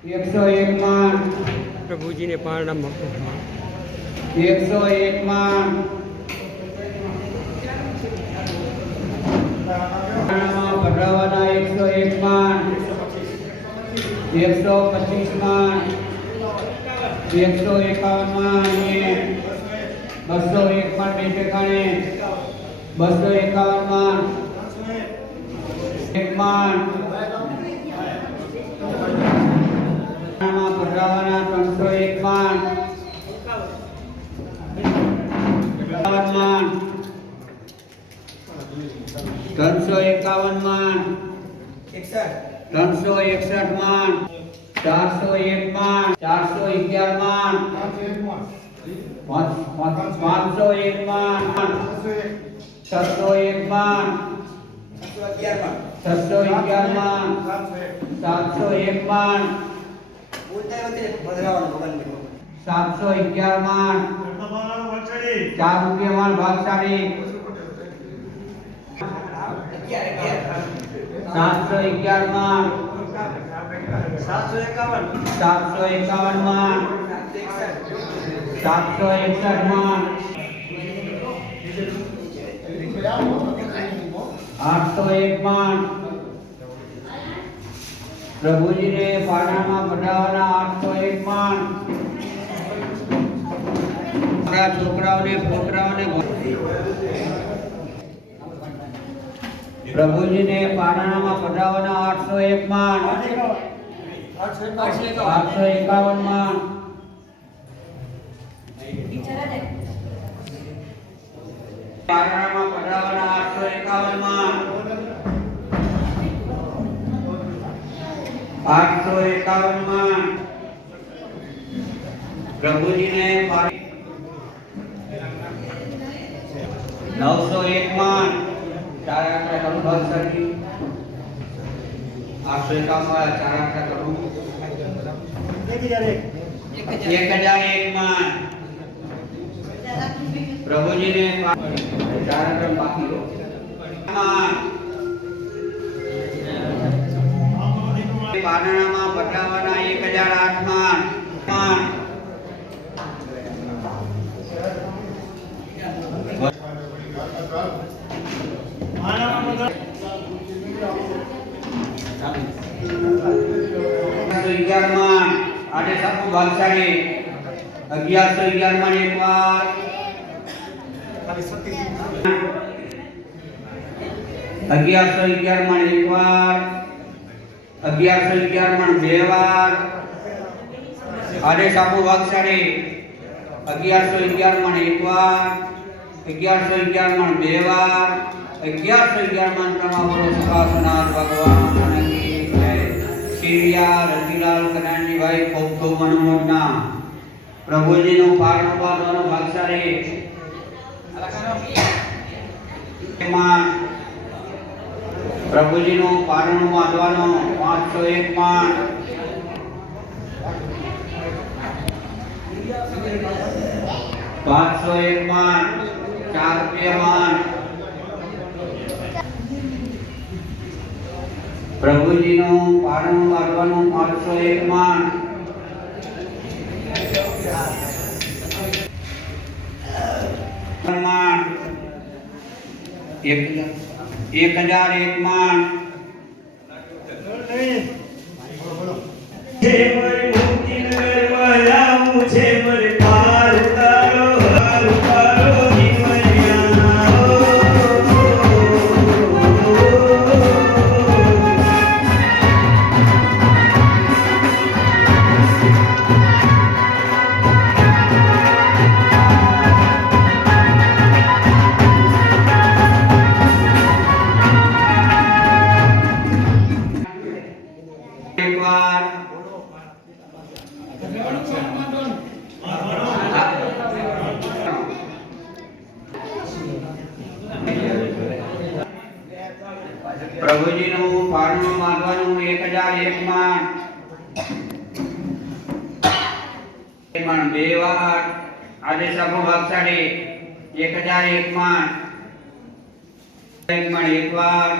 એકસો એક માં પ્રભુજીને પારણામાં એકસો એક માં ભરાવાના એકસો એક માં એકસો પચીસમાં એકસો એકાવનમાં અને બસો એક માં બે ઠેકાણે બસો એકાવનમાં એક માં એકાવનમાં ત્રણસો એકસઠ માન ચારસો એક ચારસો અગિયારમાં પાંચ- પાંચ- પાંચસો એક માં છસો એક માં છસો સાતસો એક સાતસો અગિયાર માણ. ચાર રૂપિયા માં ભાગશાળી. સાતસો અગિયાર માણ. સાતસો એકાવન. માણ. સાતસો એકસઠ માણ. આઠસો એક માં પ્રભુજીને પાડામાં પડાવવાના આઠસો એક માણ આપણા છોકરાઓને, પોતરાઓને પ્રભુજીને પારણામાં પડાવવાના આઠસો એક માં આઠસો એકાવનમાં પારણામાં પડાવવાના આઠસો એકાવનમાં આઠસો એકાવનમાં પ્રભુજીને પાર- નવસો એક માં ચાર આંકડા કરું ભગ સરખી આઠસો એકાવનમાં ચાર આંકડા કરું એક હજાર એક માં પ્રભુજીને પા- ચાર આંકડા બાકી હો. પઠાવાના એક હજાર આઠમાં માં અગિયારસો અગિયારમાં આઠે સાતમો ભાગશાળી. અગિયારસો અગિયારમાં એક વાર. અગિયારસો અગિયારમાં એક વાર. અગિયારસો અગિયારમાં બે વાર. આદેશ આપો વાગશાળે. અગિયારસો અગિયારમાં એક વાર. અગિયારસો અગિયારમાં બે વાર. અગિયારસો અગિયારમાં ત્રણ બોલો સુખાસનાથ ભગવાન શિરિયા રતિલાલ કનાનજીભાઈ ખૂબ ખૂબ મનોમોહના પ્રભુજીનો પાઠ બાંધવાનું ભાગશાળી એમાં પ્રભુજીનું પારણું બાંધવાનું પાંચસો એક પાન પાંચસો એક પાન ચાર રૂપિયા માં પ્રભુજીનું પારણું બાંધવાનું પાંચસો એક માં માં એક હજાર એક હજાર એક માં પ્રભુજીનું પારણું માંગવાનું એક હજાર એક માણ. બે વાર. આજે સભો ભાગશાળી. એક હજાર એક માણ. એક માણ એક વાર.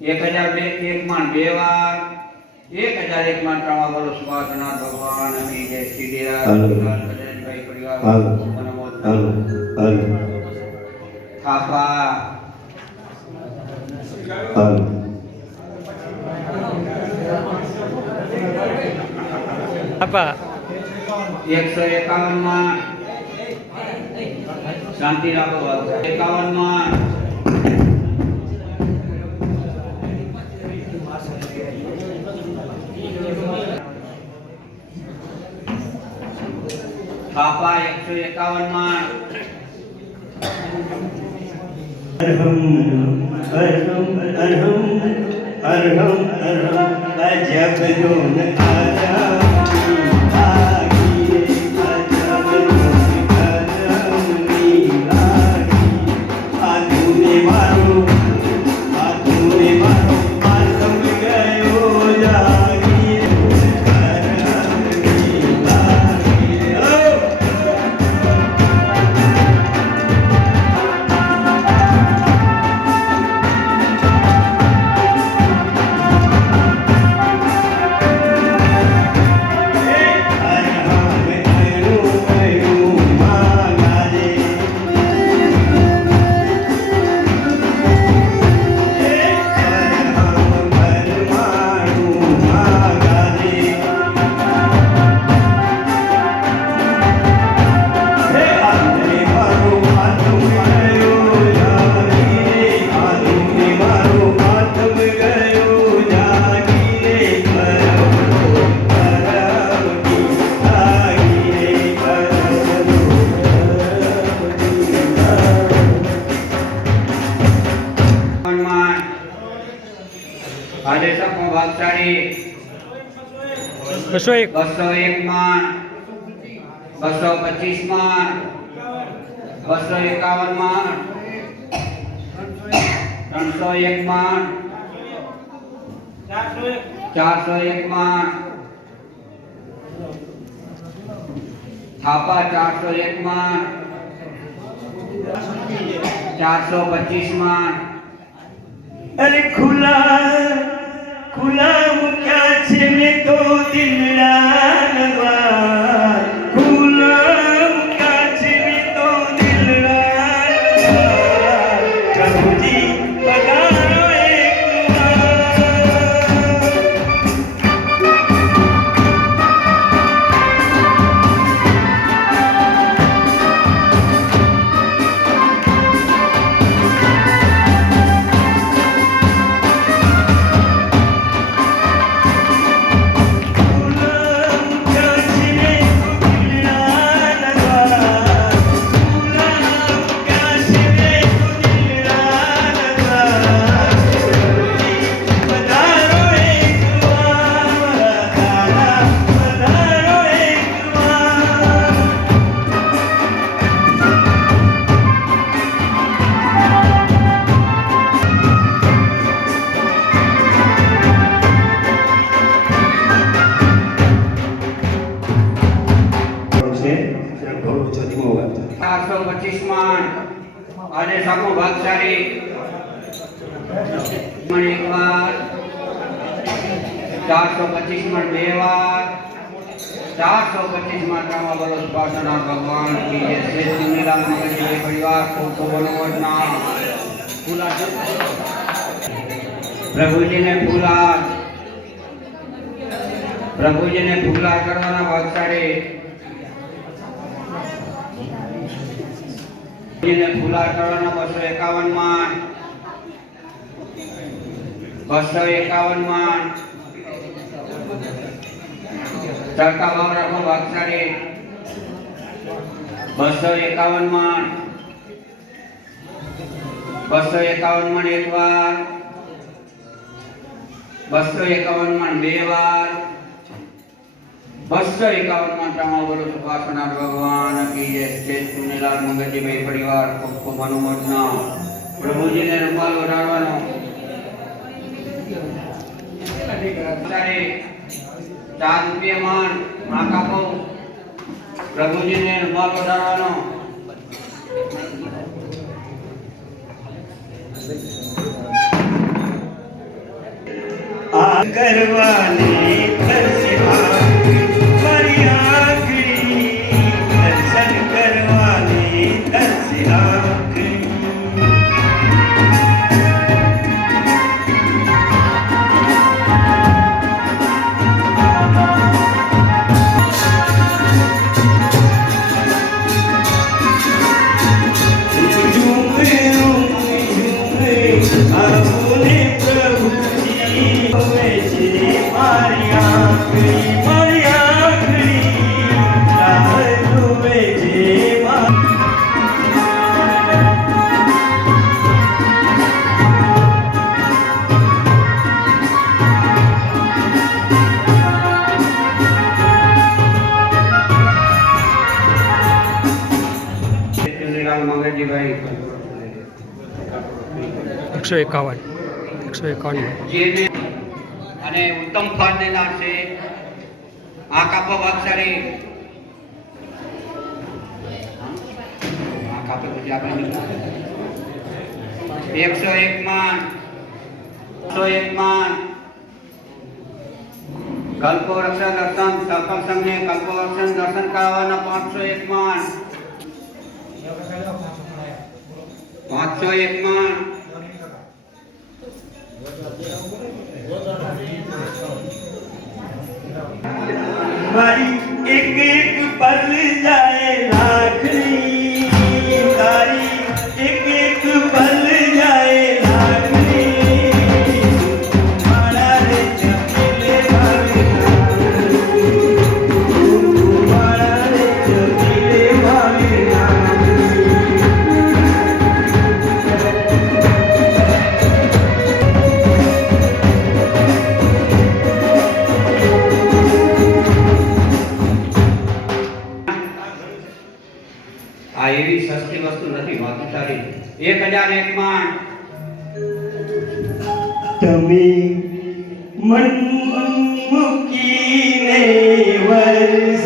એક હજાર બે એક માણ બે વાર. એક હજાર એક માં ત્રણ બોલો સ્વાસના ભગવાન અમી જય શ્રી પરિવાર થાપા હાલો આપા એકસો એકાવનમાં શાંતિ રાખો એકાવનમાં થાપા એકસો એકાવનમાં અરહમ અરહમ અરહમ અરહમ અજબ જોન સપો ભાગશાળી બસો એક. બસો એક માં બસો પચીસમાં બસો એકાવનમાં ત્રણસો એક માં ચારસો એક માં થાપા ચારસો એક માં ચારસો પચીસમાં अरे खुला खुला मुख्याचे में तो दिल મણ એક વાર ચારસો પચીસમાં બે વાર ચારસો પચીસમાં ત્રણ બોલો સ્પાસના ભગવાન કી જય શ્રી સુનીલાલ મંગલજી પરિવાર ખૂબ ખૂબ અનુમોદના ફૂલા પ્રભુજીને ફૂલા પ્રભુજીને ફૂલા કરવાના ભાગશાળી જેને ફુલા ચડવાના બસો એકાવનમાં બસો એકાવનમાં ચડકા ભાવ રાખો ભાગશાળી બસો એકાવનમાં બસો એકાવનમાં એક વાર. બસો એકાવનમાં બે વાર. બસો એકાવનમાં તમામ બોલો સુભાષના ભગવાન કી જય જય સુનીલાલ મંગલજીભાઈ પરિવાર ખૂબ ખૂબ અનુમોદના. પ્રભુજીને રૂમાલ ઓઢાડવાનો અત્યારે ચાર રૂપિયા માણ આ કાપો. પ્રભુજીને રૂમાલ ઓઢાડવાનો આ કરવાની એકસો એકાવન. એકસો એકાવન. અને ઉત્તમ ફળ દેનાર છે. આ કાપો આપણે એકસો એક માન એકસો એક માન કલ્પો રક્ષણ દર્શન સકલ સંઘને કલ્પો રક્ષણ દર્શન કરાવવાના પાંચસો એક માન પાંચસો એક માં મારી એક એક પર જાય. તમે મન મૂકીને વરસ્યા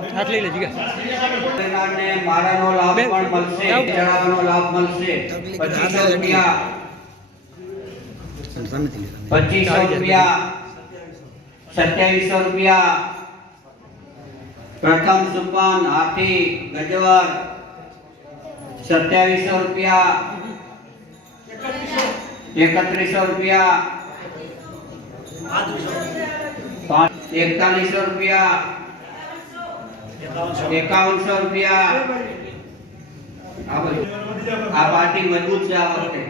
પચીસો લઈ લેજી મારાનો લાભ પણ મળશે જણાવવાનો લાભ મળશે. પચીસો રૂપિયા. પચીસો રૂપિયા. સત્યાવીસો રૂપિયા. પ્રથમ સુપન હાથી ગજવર. સત્યાવીસો રૂપિયા. એકત્રીસો રૂપિયા. એકતાલીસો રૂપિયા. એકાવનસો રૂપિયા. આ પાર્ટી મજબૂત છે આ વખતે.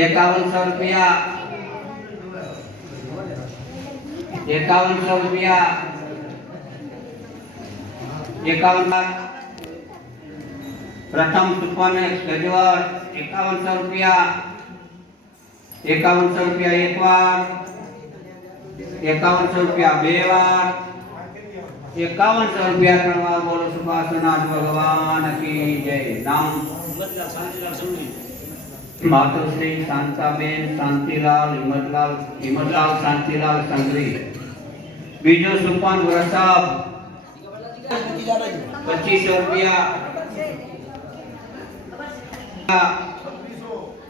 એકાવનસો રૂપિયા. એકાવનસો રૂપિયા. એકાવન લાખ. પ્રથમ સુપન એકાવનસો રૂપિયા. એકાવનસો રૂપિયા એક વાર. એકાવનસો રૂપિયા બે વાર. એકાવનસો રૂપિયા ત્રણ વાર બોલો સુભાષનાથ ભગવાન કી જય. નામ માતુશ્રી શાંતાબેન શાંતિલાલ, હિંમતલાલ હિંમતલાલ શાંતિલાલ સંઘવી. બીજો સુપાન વરસાદ. પચીસો રૂપિયા.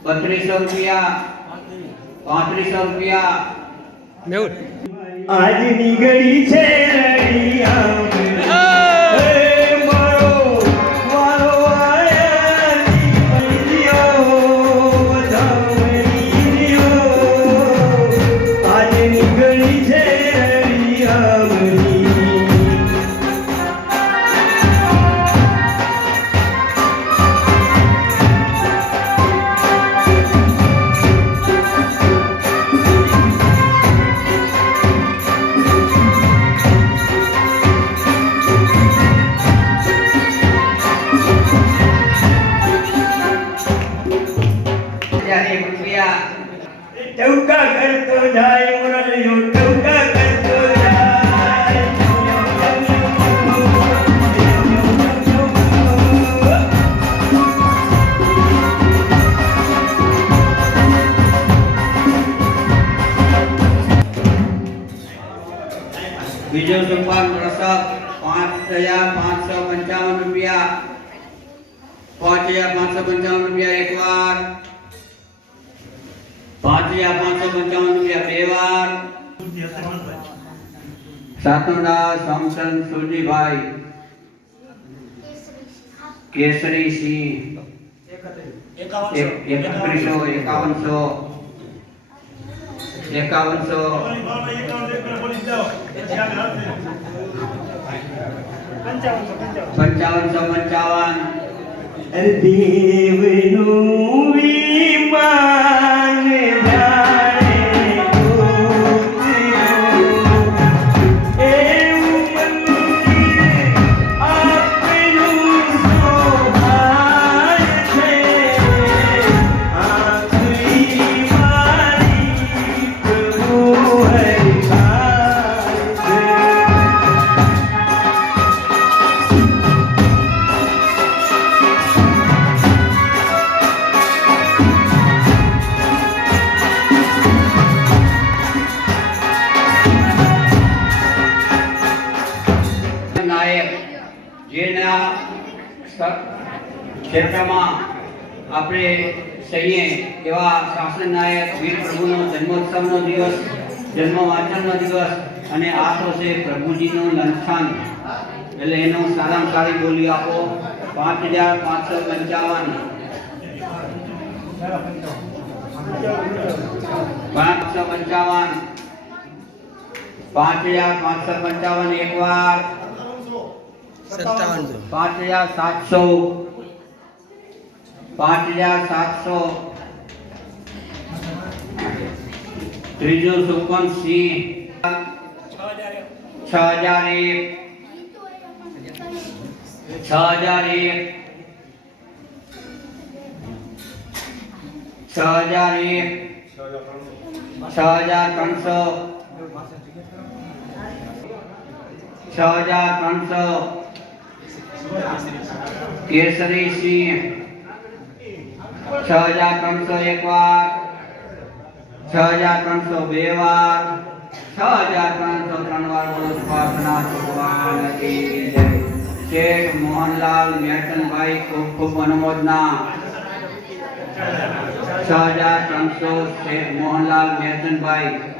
બત્રીસો રૂપિયા. પાંત્રીસો રૂપિયા. આજની ઘડી છે રડી બીજો સોપાન પાંચ હજાર પાંચસો પંચાવન રૂપિયા. પાંચ હજાર પાંચસો પંચાવન રૂપિયા એક વાર. પાંચ હજાર પાંચસો પંચાવન રૂપિયા બે વાર. સાતમડા સમસન સુરજીભાઈ. કેસરી સિંહ એક- એકત્રીસો એકાવનસો. એકાવનસો પંચાવનસો પંચાવન. દેવનું જન્મ વાંચનનો દિવસ અને આ તો છે પ્રભુજીનું લંથન. એટલે એનું સારામાં સારી બોલી આપો. પાંચ હજાર પાંચસો પંચાવન. પાંચસો પંચાવન. પાંચ હજાર પાંચસો પંચાવન એક વાર પાંચ હજાર સાતસો. પાંચ હજાર સાતસો. ત્રીજું સુકન સિંહ. છ હજાર એક. છ હજાર એક. છ હજાર એક. છ હજાર ત્રણસો. છ હજાર ત્રણસો. કેસરી સિંહ. છ હજાર ત્રણસો એક વાર. છ હજાર ત્રણસો બે વાર. છ હજાર ત્રણસો ત્રણ વાર બોલો પ્રાર્થના ભગવાન શેઠ મોહનલાલ મેરચંદભાઈ ખૂબ ખૂબ અનુમોદના. છ હજાર ત્રણસો શેઠ મોહનલાલ મેરચંદભાઈ